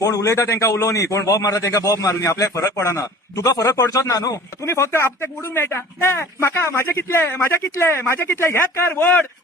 कोण उलयता तांकां उलोवनी, कोण बॉब मारता तांकां बॉब मारुनी, आपल्याक फरक पडना. तुका फरक पडचोच ना न्हू. तुम्ही फक्त आपल्याक उडूंक मेळटा. म्हाका माझे कितले हेच कर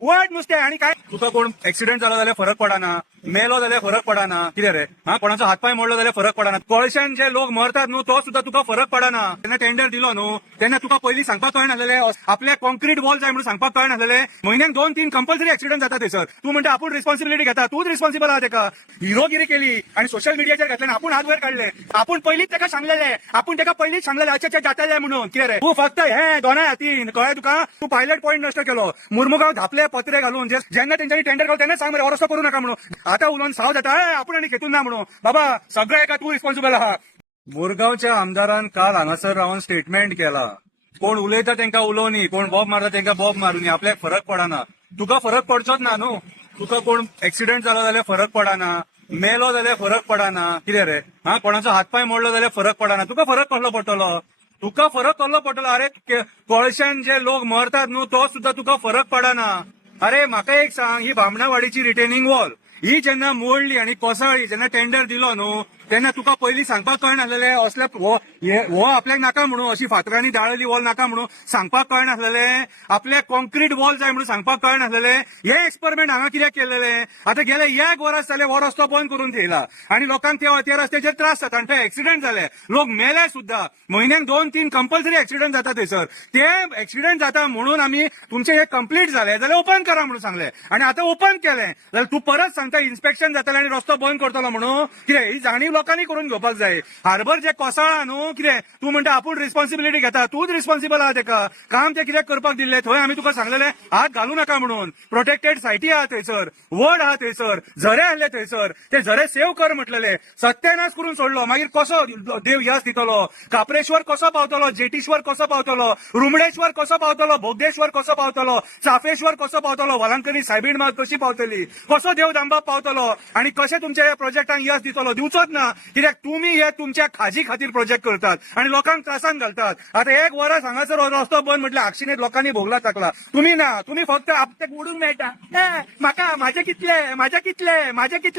वड नुस्तें आनी काय. तुका कोण एक्सिडेंट जालो जाल्यार फरक पडना, मेलो जाल्यार फरक पडना. कितें रे कोणाचो हातपाय मोडलो जाल्यार फरक पडना. कळशान जे लोक मरतात न्हू तो सुद्धा तुका फरक पडना. तेन्ना टेंडर दिलो न्हू तेन्ना तुका पयलीं सांगपाक कळनासलें आपल्याक कॉन्क्रीट वॉल जाय म्हणून सांगपाक कळनासलें. म्हयन्याक 2-3 कंपल्सरी एक्सिडेंट जाता थंयसर. तू म्हणटा आपूण रिस्पॉन्सिबिलिटी घेता, तूच रिस्पॉन्सिबल आहा तेका. हिरोगिरी केली आणि सोशल मीडियाचेर घातले आपूण हात वयर काढले. आपूण पयलींच तेका सांगलेले, आपूण तेका पयलींच सांगलेले अशें जातलें म्हणून. कितें रे तू फक्त हे दोनाय हातीन कळ्ळें तुका. तू पायलट पॉयंट नश्ट केलो. मुरमुगांव धापले पत्रे घालून जेन्ना तेंच्यांनी टेंडर काडलो तेन्ना सांग मरे रस्तो करू नका म्हणून. आता उलोवन साव जाता आपूण आनी घेतून ना म्हणून. बाबा सगळ्या एका तू रिस्पॉन्सिबल आहा. मुरगांवच्या आमदारान काल हांगासर रावन स्टेटमेंट केला. कोण उलयता तांकां उलोवनी, कोण बॉब मारता तांकां बॉब मारुनी, आपल्याक फरक पडना. तुका फरक पडचोच ना न्हू. तुका कोण एक्सिडेंट जालो जाल्यार फरक पडना, मेलो जाल्यार फरक पडना. कितें रे कोणाचो हातपाय मोडलो जाल्यार फरक पडना. तुका फरक कसलो पडटलो. तुका फरक कसलो पडटलो. अरे कळशान जे लोक मरतात न्हू तो सुद्धा तुका फरक पडना. अरे म्हाका एक सांग, ही बामणावाडीची रिटेनिंग वॉल ही जेन्ना मोडली आणि कोसळ्ळी, जेन्ना टेंडर दिलो न्हू तेन्ना तुका पयलीं सांगपाक कळनासलें असल्या हो आपल्याक नाका म्हणून, अशी फातरांनी दाळयली वॉल नाका म्हणून सांगपाक कळनासलें. आपल्याक कॉन्क्रीट वॉल जाय म्हणून सांगपाक कळनासलें. हे एक्सपेरिमेंट हांगा कित्याक केलेलें. आतां गेले 1 वर्स जालें हो रस्तो बंद करून थेयला आणि लोकांक त्या रस्त्याचेर त्रास जाता आनी थंय एक्सिडेंट जाले, लोक मेले सुद्धा. म्हयन्याक 2-3 कंपल्सरी एक्सिडेंट जाता थंयसर. ते एक्सिडेंट जाता म्हणून आमी तुमचे हे कंप्लीट जाले जाल्यार ओपन करा म्हणून सांगले आणि आता ओपन केलें जाल्यार तू परत सांगता इन्स्पेक्शन जातलें आनी रस्तो बंद करतलो म्हणून. कितें ही जाणीव लोकांनी करून घेवपाक जाय. हार्बर जे कोसळ्ळा न्हू कितें तू म्हणटा आपूण रिस्पॉन्सिबिलिटी घेता, तूच रिस्पॉन्सिबल आहा तेका. काम ते कित्याक करपाक दिल्ले. थंय आमी तुका सांगलेले हात घालू नका म्हणून. प्रोटेक्टेड सायटी आहा थंयसर, वड आहा थंयसर, झरे आहले थंयसर, ते झरे सेव्ह कर म्हटलेले. सत्यानाश करून सोडलो. मागीर कसो देव यश दितलो. काप्रेश्वर कसो पावतलो, जेटीश्वर कसो पावतलो, रुमडेश्वर कसो पावतलो, बोगदेश्वर कसो पावतलो, चाफेश्वर कसो पावतलो, वलांकनी सायबीण माळ कशी पावतली, कसो देव दांबाब पावतलो आणि कशे तुमच्या ह्या प्रोजेक्टांक यश दितलो. दिवचोच ना. कित्याक तुम्ही हे तुमच्या खाजी खातीर प्रोजेक्ट करतात आणि लोकांक त्रासान घालतात. आता 1 वर्स हांगासर रस्तो बंद म्हटलं आक्षिणेत लोकांनी भोगला टाकला. तुम्ही ना, तुम्ही फक्त आपल्याक उडूंक मेळटा. म्हाका माझे कितले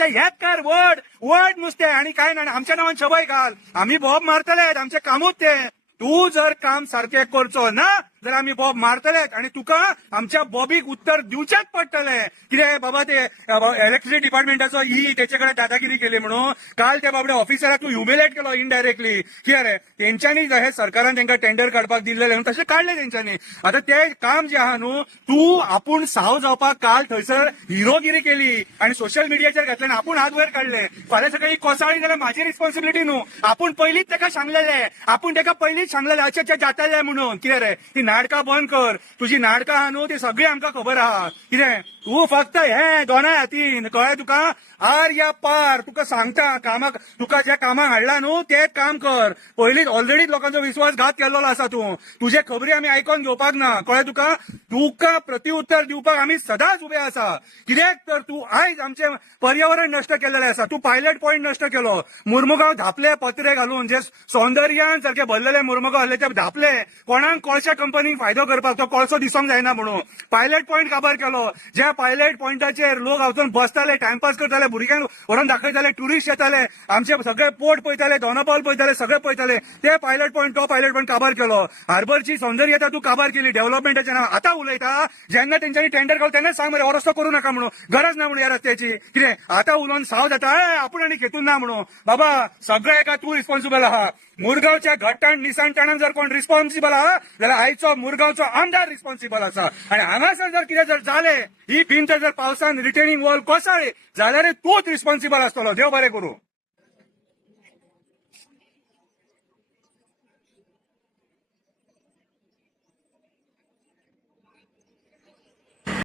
हेच कर वड नुस्तें आनी काय ना. आमच्या नांवान शबय घाल. आमी बॉब मारतले, आमचे कामूच ते. तू जर काम सारखें करचो ना जाल्यार आमी बॉब मारतलेच आणि तुका आमच्या बॉबीक उत्तर दिवचेच पडटले. कितें बाबा ते इलेक्ट्रिसिटी डिपार्टमेंटाचो तेचे कडेन दादागिरी केली म्हणून काल त्या बाबड्या ऑफिसराक तू ह्युमिलेट केलो इनडायरेक्टली. कितें रे तेंच्यांनी हे सरकारान तांकां टेंडर काडपाक दिल्लेले तशें काडले तेंच्यांनी. आता ते काम जे आहा न्हू तू आपूण साव जावपाक काल थंयसर हिरोगिरी केली आणि सोशल मीडियाचेर घातले आनी आपूण हात वयर काडले. फाल्यां सकाळी कोसळ्ळी जाल्यार म्हाजी रिस्पॉन्सिबिलिटी न्हू. आपूण पयलींच तेका सांगलेले अशें जातलें म्हणून. कितें रे ती नाटकां बंद कर. तुजी नाटकां आहा न्हू ती सगळी आमकां खबर आहा. कितें तू फक्त हे दोनाय हातीन कळ्ळें तुका. आर या पार तुका सांगता कामाक. तुका ज्या कामाक हाडला न्हू तेच काम कर. पयलींच ऑलरेडी लोकांचो विश्वासघात केल्लो आसा तूं. तुजे खबरी आमी आयकोन घेवपाक ना. कळ्ळें तुका. तुका प्रत्युत्तर दिवपाक आमी सदांच उबे आसा. कित्याक तर तू आयज आमचे पर्यावरण नश्ट केल्लें आसा. तू पायलट पॉयंट नश्ट केलो. मुरमुगांव धापले पत्रे घालून जे सौंदर्यान सारखे भरलेले मुरमुगांव आहले ते धापले. कोणाक कोळशा कंपनीक फायदो करपाक तो कोळसो दिसोंक जायना म्हणून पायलट पॉयंट काबार केलो. ज्या पायलट पॉयंटाचेर लोक वचून बसताले, टायमपास करताले, भुरग्यांक व्हरून दाखयताले, टुरिस्ट येताले, आमचे सगळे पोर्ट पळयताले, दोनापावल पळयताले, सगळे पळयताले. ते पायलट पॉयंट तो पायलट पॉयंट काबार केलो. हार्बरची सौंदर्यता तू काबार केली डेव्हलपमेंटाच्या नांवान. आतां उलयता जेन्ना तेंच्यांनी टेंडर काडलो तेन्ना सांग मरे हो रस्तो करू नका म्हणून. गरज ना म्हणून ह्या रस्त्याची. कितें आतां उलोवन साव जाता आपूण आनी घेतून ना म्हणून. बाबा सगळ्या एका तू रिस्पॉन्सिबल आहा. मुरगांवच्या घट्टाण निसाणटाणान जर कोण रिस्पॉन्सिबल आहा जाल्यार आयचो मुरगांवचो आमदार रिस्पॉन्सिबल आसा. आणि हांगासर जर कितें जर जालें ही भिंत जर पावसान रिटेनिंग वॉल कोसळ्ळी जाल्यार तूच रिस्पॉन्सिबल आसतलो. देव बरें करूं.